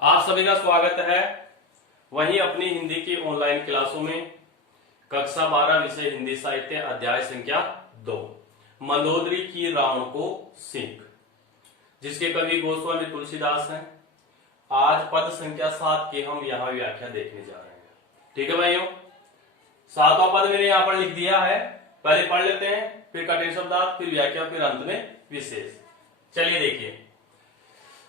आप सभी का स्वागत है वहीं अपनी हिंदी की ऑनलाइन क्लासों में। कक्षा 12 विषय हिंदी साहित्य अध्याय संख्या 2 मंदोदरी की रावण को सीख, जिसके कवि गोस्वामी तुलसीदास हैं। आज पद संख्या 7 की हम यहाँ व्याख्या देखने जा रहे हैं। ठीक है भाइयों, 7वां पद मैंने यहाँ पर लिख दिया है, पहले पढ़ लेते हैं, फिर कठिन शब्दार्थ, फिर व्याख्या, फिर अंत में विशेष। चलिए देखिए।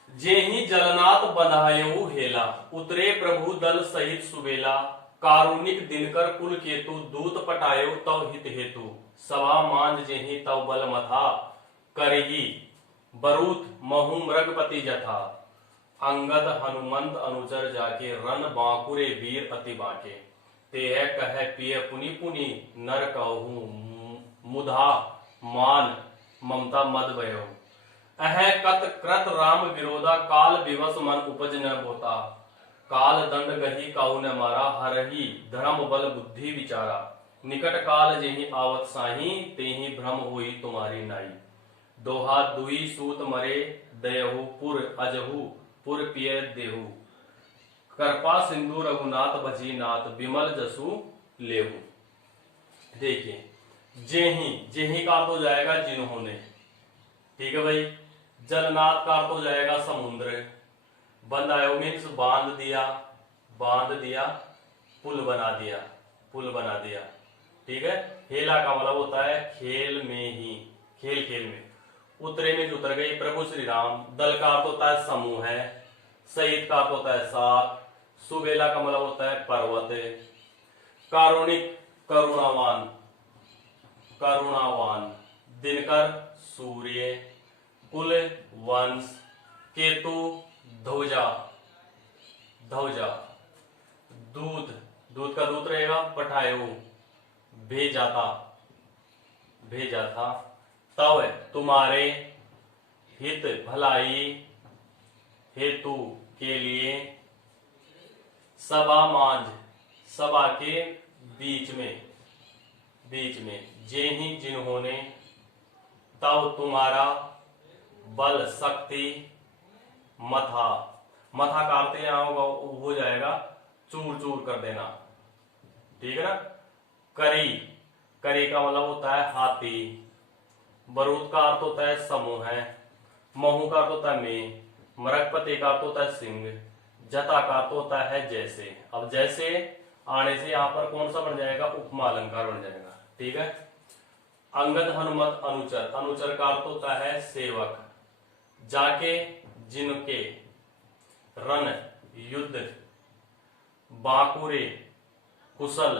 जेहि जलनाथ बंधायऊ हेला, उतरे प्रभु दल सहित सुबेला। कारुणिक दिनकर कुल केतु, दूत पटायो तव हित हेतु। सभा मांझ जेहि तव बल मथा, करही बरूथ महु मृगपति जथा। अंगद हनुमंत अनुचर जाके, रन बांकुरे वीर अति बाके। तेह कह पिय पुनि पुनि, नर कहूं मुधा मान ममता मद भयो। अह कत कृत राम विरोधा, काल विवश मन उपज न होता। काल दंड गही काहू न मारा, हरही धर्म बल बुद्धि विचारा। निकट काल जेहि आवत साही, तेहि भ्रम होई तुम्हारी नाई। दोहा दुई सूत मरे, दयहु पुर अजहु पुर पिय देहु। कृपा सिंधु रघुनाथ भजी नाथ, विमल जसु लेहु। देखिए, जेहि जेहि का अर्थ हो जाएगा जिन्होंने। ठीक है भाई। जलनाथ का अर्थ हो जाएगा समुद्र। बंधायो मीन्स बांध दिया, बांध दिया, पुल बना दिया, पुल बना दिया। ठीक है। हेला का मतलब होता है खेल में ही, खेल खेल में। उतरे में उतर गई प्रभु श्री राम। दल का अर्थ होता है समूह है। सहित का अर्थ होता है साथ। सुबेला का मतलब होता है पर्वत। कारुणिक करुणावान, करुणावान। दिनकर सूर्य। कुल वंश। केतु ध्वजा, ध्वजा। दूत, दूत का दूत रहेगा पठायो, भेजा था, भेजा था। तव तुम्हारे, हित भलाई, हेतु के लिए। सभा मांझ, सभा के बीच में, बीच में। जेहि जिन्होंने, तव तुम्हारा, बल शक्ति, मथा। मथा काटते यहां हो जाएगा चूर चूर कर देना। ठीक है ना। करी, करी का मतलब होता है हाथी। बरूद का अर्थ होता है समूह है। महू का अर्थ होता है में। मृगपति का अर्थ होता है सिंह। जता का अर्थ होता है जैसे। अब जैसे आने से यहां पर कौन सा बन जाएगा, उपमा अलंकार बन जाएगा। ठीक है। अंगद हनुमत अनुचर, अनुचर का अर्थ होता है सेवक। जाके जिनके, रन युद्ध, बांकुरे कुशल,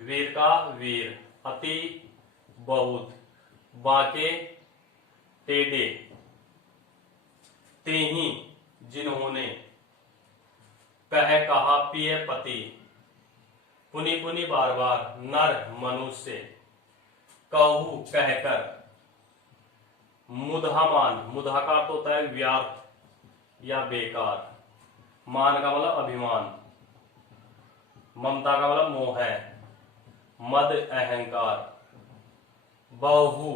वीर का वीर, अति बहुत, बाके टेढ़े। तेहि जिन्होंने, कह कहा पिय पति, पुनि पुनि बार बार, नर मनुष्य, कहू कहकर। मुधामान, मुधा का अर्थ होता है व्यर्थ या बेकार। मान का मतलब अभिमान। ममता का मतलब मोह है। मद अहंकार। बहु,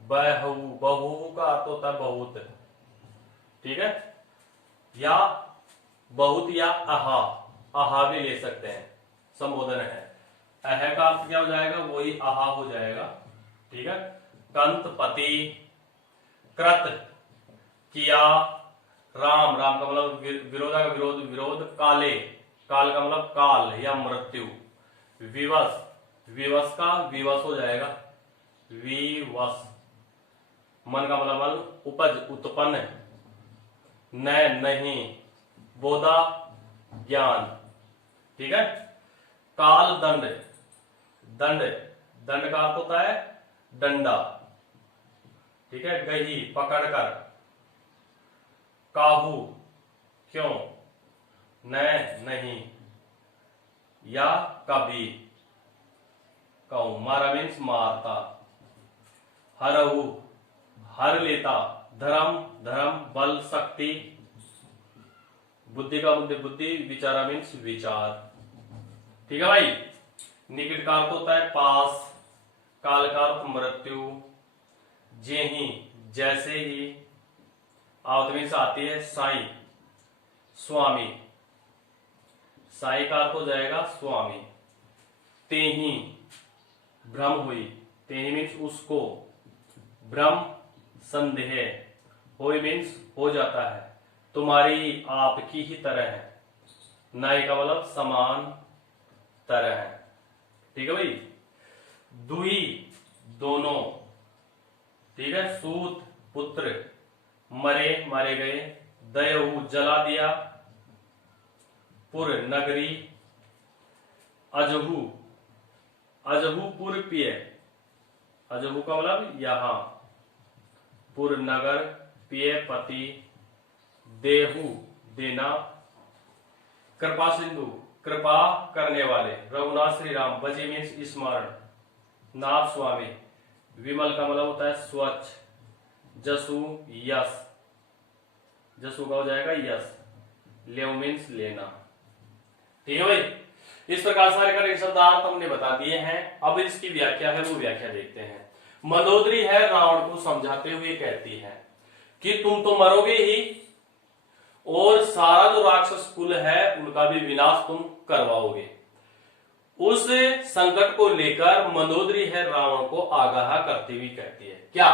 बहु, बहु का अर्थ होता है बहुत। ठीक है। या बहुत या अहा, अहा भी ले सकते हैं, संबोधन है। अह का अर्थ क्या हो जाएगा, वही अहा हो जाएगा। ठीक है। कंत पति, कृत किया, राम, राम का मतलब विरोधा का विरोध, विरोध। काले, काल का मतलब काल या मृत्यु। विवश, विवश का विवश हो जाएगा विवश। मन का मतलब उपज, उत्पन्न। न नहीं, बोधा ज्ञान। ठीक है। काल दंड, दंड, दंड का अर्थ होता है डंडा। ठीक है। गही पकड़कर। काहू क्यों, न नहीं, या कभी। कहूं मारा मीन्स मारता। हरहु हर लेता। धर्म, धर्म, बल, शक्ति। बुद्धि का बुद्धि, बुद्धि। विचारा मीन्स विचार। ठीक है भाई। निकट का अर्थ होता है पास। काल का अर्थ मृत्यु। जेहि जैसे ही। आवत मीन्स आती है साईं, स्वामी, साईं का अर्थ हो जाएगा स्वामी। तेही भ्रम हुई, तेही मीन्स उसको, भ्रम संदेह, हुई मीन्स हो जाता है, तुम्हारी आपकी ही तरह है, नाई का मतलब समान तरह है। ठीक है भाई। दुही दोनों, ठीक है। सूत पुत्र, मरे मारे गए, दयऊ जला दिया, पुर नगरी, अजहू, अजहू पुर पिय, अजहू का मतलब यहां, पुर नगर, पिय पति, देहू देना, कृपा सिंधु कृपा करने वाले, रघुनाथ श्री राम, बजी मीन्स स्मरण, नाथ स्वामी, विमल का मतलब होता है स्वच्छ, जसु यश, जसु का हो जाएगा यश, लेव मीन्स लेना। ठीक है भाई। इस प्रकार सारे का शब्दार्थ हमने बता दिए हैं। अब इसकी व्याख्या है वो व्याख्या देखते हैं। मंदोदरी है रावण को समझाते हुए कहती है कि तुम तो मरोगे ही और सारा जो राक्षस कुल है उनका भी विनाश तुम करवाओगे। उस संकट को लेकर मंदोदरी है रावण को आगाह करती हुई कहती है क्या,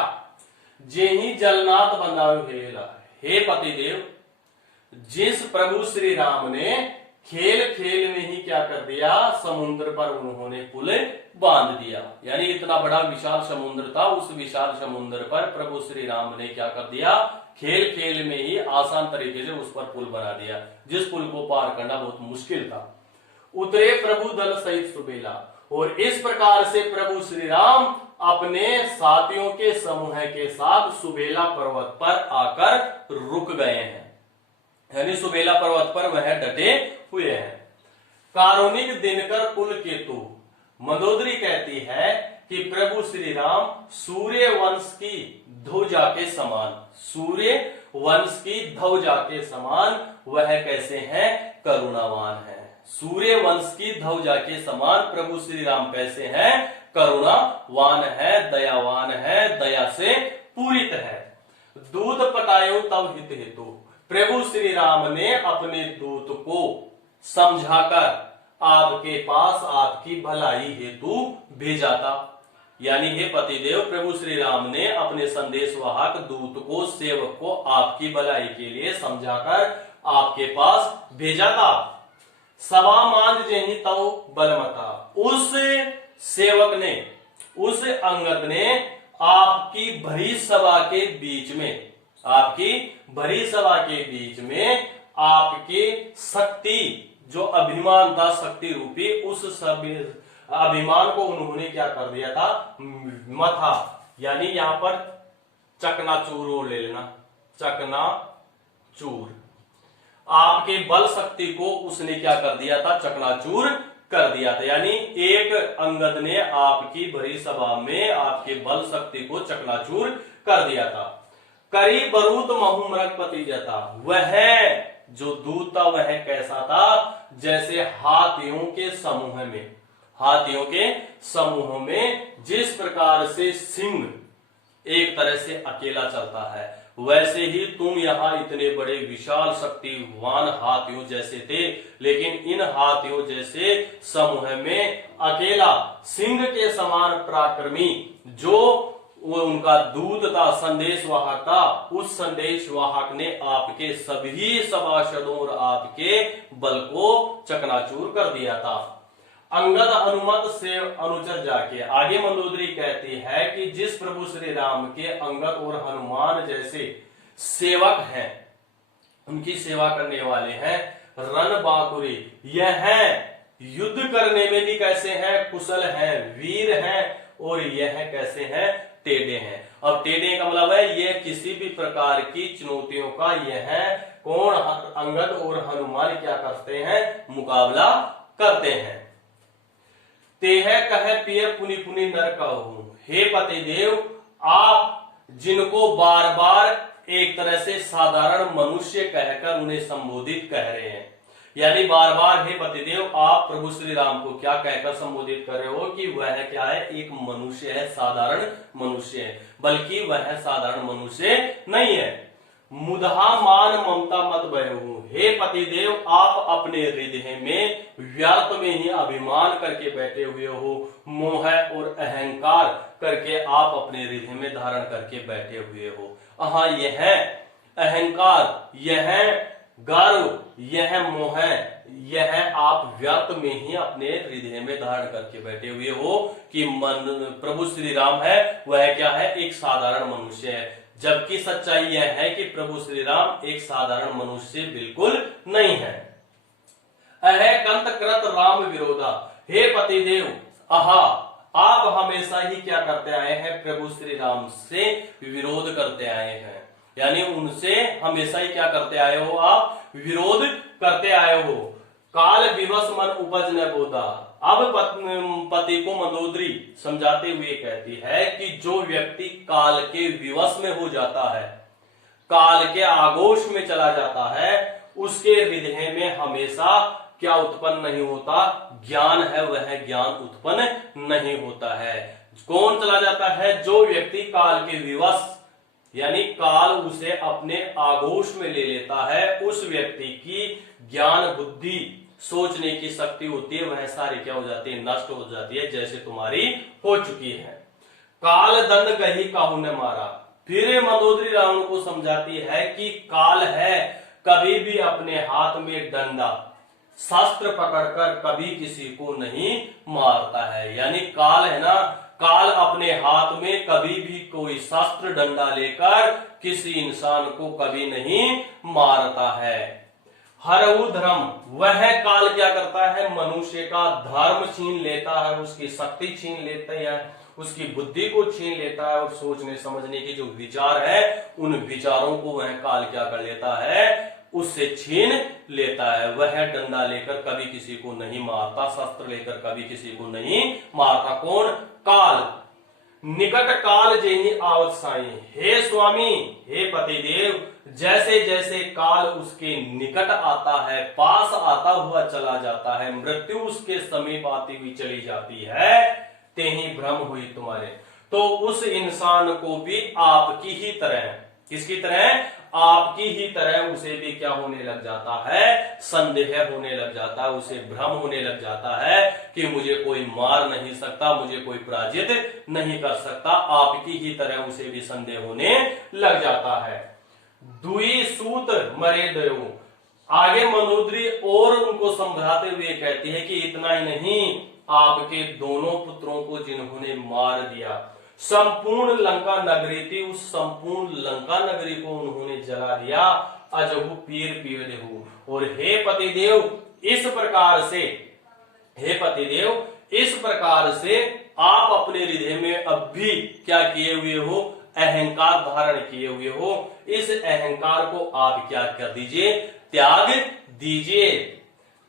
जेहि जलनाथ बनाओ हेला, हे पतिदेव, जिस प्रभु श्री राम ने खेल खेल में ही क्या कर दिया, समुद्र पर उन्होंने पुल बांध दिया। यानी इतना बड़ा विशाल समुद्र था, उस विशाल समुद्र पर प्रभु श्री राम ने क्या कर दिया, खेल खेल में ही आसान तरीके से उस पर पुल बना दिया, जिस पुल को पार करना बहुत मुश्किल था। उतरे प्रभु दल सहित सुबेला, और इस प्रकार से प्रभु श्री राम अपने साथियों के समूह के साथ सुबेला पर्वत पर आकर रुक गए हैं, यानी सुबेला पर्वत पर वह डटे हुए हैं। कारुणिक दिनकर कुल केतु, मंदोदरी कहती है कि प्रभु श्री राम सूर्य वंश की ध्वजा के समान, सूर्य वंश की ध्वजा के समान वह कैसे हैं, करुणावान है। सूर्य वंश की ध्वजा के समान प्रभु श्री राम कैसे हैं, करुणावान है, दयावान है, दया से पूरित है। दूत पटायो तब हित हेतु, प्रभु श्री राम ने अपने दूत को समझाकर आपके पास आपकी भलाई हेतु भेजा था। यानी हे पतिदेव, प्रभु श्री राम ने अपने संदेशवाहक दूत को, सेवक को आपकी भलाई के लिए समझाकर आपके पास भेजा था। सभा मांझ जेहि तव बलमता, उस सेवक ने, उस अंगद ने आपकी भरी सभा के बीच में, आपकी भरी सभा के बीच में आपकी शक्ति, जो अभिमान था शक्ति रूपी, उस सभी अभिमान को उन्होंने क्या कर दिया था, मथा, यानी यहां पर चकनाचूर ले लेना, चकनाचूर, आपके बल शक्ति को उसने क्या कर दिया था, चकनाचूर कर दिया था। यानी एक अंगद ने आपकी भरी सभा में आपके बल शक्ति को चकनाचूर कर दिया था। करी बरूत महुमरकपति जता, वह जो दूत था वह कैसा था, जैसे हाथियों के समूह में, हाथियों के समूह में जिस प्रकार से सिंह एक तरह से अकेला चलता है, वैसे ही तुम यहाँ इतने बड़े विशाल शक्तिवान हाथियों जैसे थे, लेकिन इन हाथियों जैसे समूह में अकेला सिंह के समान पराक्रमी जो वो उनका दूत था, संदेशवाहक था, उस संदेशवाहक ने आपके सभी सभासदों और आपके बल को चकनाचूर कर दिया था। अंगद हनुमत से अनुचर जाके, आगे मंदोदरी कहती है कि जिस प्रभु श्री राम के अंगद और हनुमान जैसे सेवक हैं, उनकी सेवा करने वाले हैं, रण बाकुरी, यह युद्ध करने में भी कैसे हैं, कुशल हैं, वीर हैं, और यह कैसे हैं, टेढ़े हैं। अब टेढ़े का मतलब है ये किसी भी प्रकार की चुनौतियों का यह कौन, अंगद और हनुमान क्या करते हैं, मुकाबला करते हैं। तेह कहे पिय पुनि पुनि नर कहूं, हे पतिदेव, आप जिनको बार बार एक तरह से साधारण मनुष्य कहकर उन्हें संबोधित कह रहे हैं, यानी बार बार हे पतिदेव आप प्रभु श्री राम को क्या कहकर संबोधित कर रहे हो कि वह क्या है, एक मनुष्य है, साधारण मनुष्य है, बल्कि वह साधारण मनुष्य नहीं है। मुदहा मान ममता मत भयहु। हे पतिदेव, आप अपने हृदय में व्यर्थ में ही अभिमान करके बैठे हुए हो, मोह और अहंकार करके आप अपने हृदय में धारण करके बैठे हुए हो। हाँ, यह अहंकार, यह गर्व, यह मोह, यह आप व्यर्थ में ही अपने हृदय में धारण करके बैठे हुए हो कि प्रभु श्री राम है वह क्या है, एक साधारण मनुष्य है। जबकि सच्चाई यह है कि प्रभु श्री राम एक साधारण मनुष्य बिल्कुल नहीं है। अह कंत कृत राम विरोधा। हे पतिदेव, आहा, आप हमेशा ही क्या करते आए हैं, प्रभु श्री राम से विरोध करते आए हैं। यानी उनसे हमेशा ही क्या करते आए हो, आप विरोध करते आए हो। काल विवश मन उपज न बोधा। अब पति को मंदोदरी समझाते हुए कहती है कि जो व्यक्ति काल के विवश में हो जाता है, काल के आगोश में चला जाता है, उसके हृदय में हमेशा क्या उत्पन्न नहीं होता, ज्ञान है वह ज्ञान उत्पन्न नहीं होता है। कौन चला जाता है, जो व्यक्ति काल के विवश यानी काल उसे अपने आगोश में ले लेता है, उस व्यक्ति की ज्ञान बुद्धि सोचने की शक्ति होती है वह सारी क्या हो जाती है, नष्ट हो जाती है, जैसे तुम्हारी हो चुकी है। काल दंड गही काहू ने मारा। फिर मंदोदरी रावण को समझाती है कि काल है कभी भी अपने हाथ में डंडा शस्त्र पकड़कर कभी किसी को नहीं मारता है। यानी काल है ना, काल अपने हाथ में कभी भी कोई शस्त्र डंडा लेकर किसी इंसान को कभी नहीं मारता है। हरऊ धर्म, वह काल क्या करता है, मनुष्य का धर्म छीन लेता है, उसकी शक्ति छीन लेता है, उसकी बुद्धि को छीन लेता है और सोचने समझने के जो विचार है उन विचारों को वह काल क्या कर लेता है, उससे छीन लेता है। वह डंडा लेकर कभी किसी को नहीं मारता, शस्त्र लेकर कभी किसी को नहीं मारता। कौन, काल। निकट काल जेहि आवत साई। हे स्वामी, हे पतिदेव, जैसे जैसे काल उसके निकट आता है, पास आता हुआ चला जाता है, मृत्यु उसके समीप आती हुई चली जाती है, तेहि भ्रम हुई तुम्हारे। तो उस इंसान को भी आपकी ही तरह, किसकी तरह, आपकी ही तरह उसे भी क्या होने लग जाता है, संदेह होने लग जाता है, उसे भ्रम होने लग जाता है कि मुझे कोई मार नहीं सकता, मुझे कोई पराजित नहीं कर सकता। आपकी ही तरह उसे भी संदेह होने लग जाता है। दुई सूत मरे दयो। आगे मंदोदरी और उनको समझाते हुए कहती है कि इतना ही नहीं, आपके दोनों पुत्रों को जिन्होंने मार दिया, संपूर्ण लंका नगरी थी, उस संपूर्ण लंका नगरी को उन्होंने जला दिया। अजहु पीर पीर देहु। और हे पतिदेव, इस प्रकार से, हे पतिदेव, इस प्रकार से आप अपने हृदय में अब भी क्या किए हुए हो, अहंकार धारण किए हुए हो। इस अहंकार को आप क्या कर दीजिए, त्याग दीजिए।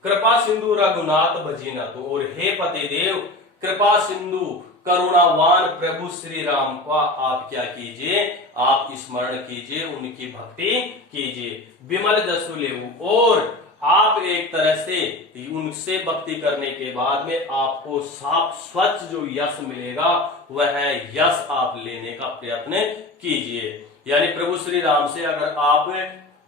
कृपा सिंधु रघुनाथ भजीना। तो और हे पतिदेव, कृपा सिंधु करुणावान प्रभु श्री राम का आप क्या कीजिए, आप स्मरण कीजिए, उनकी भक्ति कीजिए। विमल जसु लेहु। और आप एक तरह से उनसे भक्ति करने के बाद में आपको साफ स्वच्छ जो यश मिलेगा वह यश आप लेने का प्रयत्न कीजिए। यानी प्रभु श्री राम से अगर आप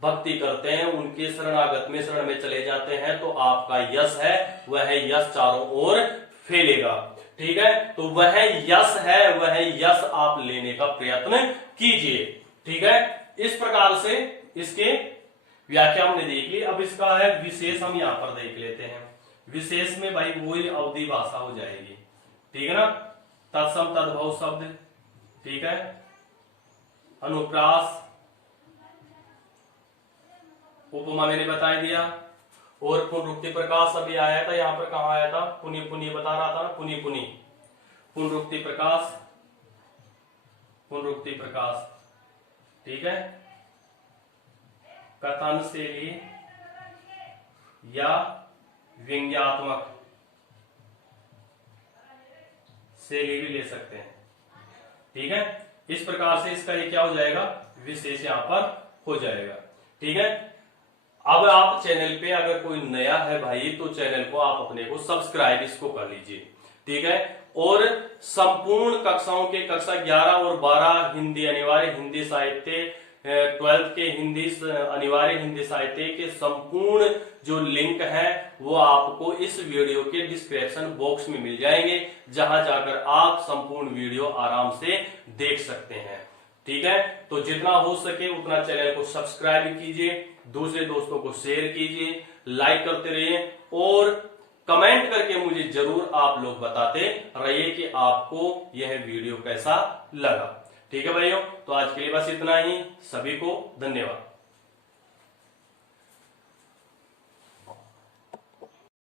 भक्ति करते हैं, उनके शरणागत में शरण में चले जाते हैं, तो आपका यश है वह यश चारों ओर फैलेगा। ठीक है, तो वह यश है, वह यश आप लेने का प्रयत्न कीजिए। ठीक है, इस प्रकार से इसके व्याख्या हमने देख ली। अब इसका है विशेष, हम यहां पर देख लेते हैं। विशेष में भाई वही अवधि भाषा हो जाएगी। ठीक है ना, तत्सम तद्भव शब्द, ठीक है, अनुप्रास, उपमा मैंने बता दिया, और पुनरुक्ति प्रकाश अभी आया था, यहां पर कहा आया था, पुनि पुनि बता रहा था ना, पुनि पुनि, पुनरुक्ति प्रकाश, पुनरुक्ति प्रकाश। ठीक है, कथन शैली या व्यंग्यात्मक शैली भी ले सकते हैं। ठीक है, इस प्रकार से इसका ये क्या हो जाएगा, विशेष यहां पर हो जाएगा। ठीक है, अब आप चैनल पे अगर कोई नया है भाई, तो चैनल को आप अपने को सब्सक्राइब इसको कर लीजिए। ठीक है, और संपूर्ण कक्षाओं के कक्षा 11 और 12 हिंदी अनिवार्य, हिंदी साहित्य 12th के हिंदी अनिवार्य हिंदी साहित्य के संपूर्ण जो लिंक है वो आपको इस वीडियो के डिस्क्रिप्शन बॉक्स में मिल जाएंगे, जहां जाकर आप संपूर्ण वीडियो आराम से देख सकते हैं। ठीक है, तो जितना हो सके उतना चैनल को सब्सक्राइब कीजिए, दूसरे दोस्तों को शेयर कीजिए, लाइक करते रहिए और कमेंट करके मुझे जरूर आप लोग बताते रहिए कि आपको यह वीडियो कैसा लगा। ठीक है भाइयों, तो आज के लिए बस इतना ही। सभी को धन्यवाद।